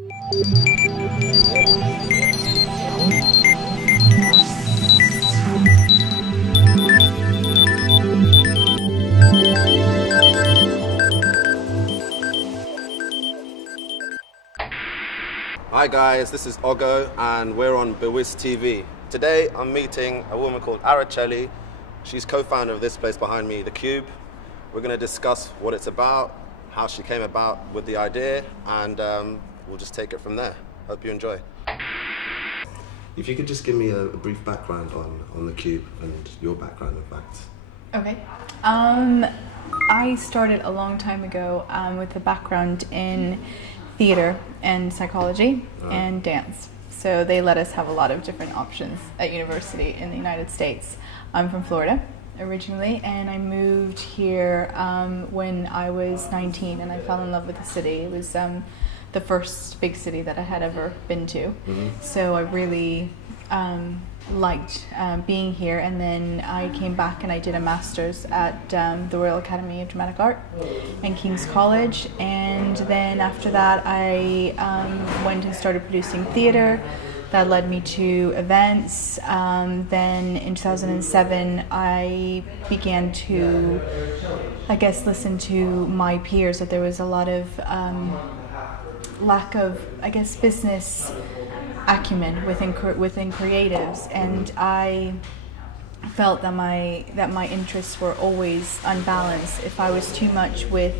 Hi guys, this is Ogo and we're on Biwhizz TV. Today I'm meeting a woman called Araceli. She's co-founder of this place behind me, The Cube. We're going to discuss what it's about, how she came about with the idea, and we'll just take it from there. Hope you enjoy. If you could just give me a brief background on The Cube and your background, in fact. Okay. I started a long time ago with a background in theater and psychology and dance. So they let us have a lot of different options at university in the United States. I'm from Florida originally, and I moved here when I was 19, and I fell in love with the city. It was the first big city that I had ever been to. Mm-hmm. So I really liked being here, and then I came back and I did a master's at the Royal Academy of Dramatic Art and King's College, and then after that I went and started producing theatre. That led me to events. Then in 2007 I began to, I guess, listen to my peers that there was a lot of lack of, I guess, business acumen within creatives, and I felt that my interests were always unbalanced. If I was too much with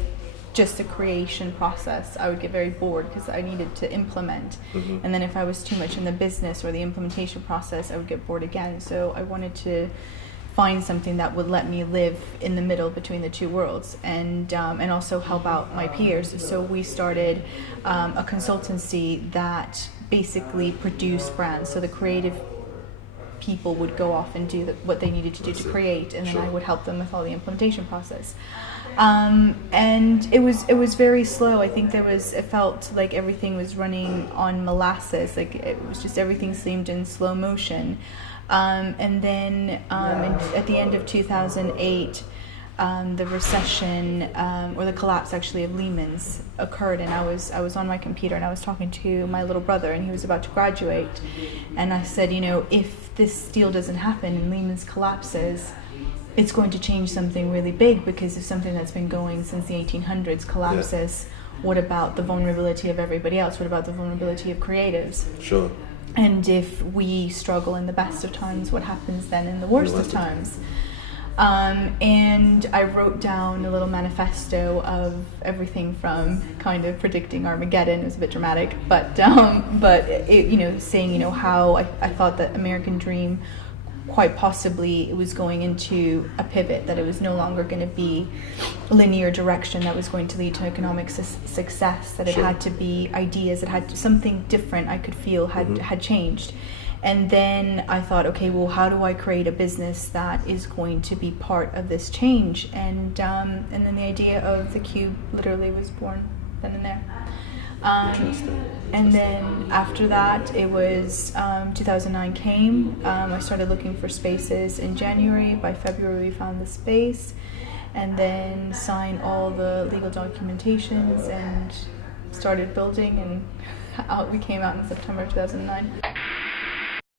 just the creation process, I would get very bored because I needed to implement. Mm-hmm. And then if I was too much in the business or the implementation process, I would get bored again. So I wanted to find something that would let me live in the middle between the two worlds, and also help out my peers. So we started a consultancy that basically produced brands. So the creative people would go off and do what they needed to do to create, and then I would help them with all the implementation process. And it was very slow. I think it felt like everything was running on molasses. Like it was just, everything seemed in slow motion. And then at the end of 2008, the recession, or the collapse actually of Lehman's occurred, and I was on my computer and I was talking to my little brother, and he was about to graduate, and I said, if this deal doesn't happen and Lehman's collapses, it's going to change something really big, because if something that's been going since the 1800s collapses, what about the vulnerability of everybody else? What about the vulnerability of creatives? Sure. And if we struggle in the best of times, what happens then in the worst of times? And I wrote down a little manifesto of everything from kind of predicting Armageddon. It was a bit dramatic, but it, saying how I thought that American Dream, quite possibly, it was going into a pivot, that it was no longer going to be linear direction that was going to lead to economic success, that it had to be ideas, it had to, something different I could feel had changed. And then I thought, okay, well, how do I create a business that is going to be part of this change? And then the idea of The Cube literally was born then and there. And then after that, it was 2009 came. I started looking for spaces in January. By February, we found the space, and then signed all the legal documentations and started building, and we came out in September 2009.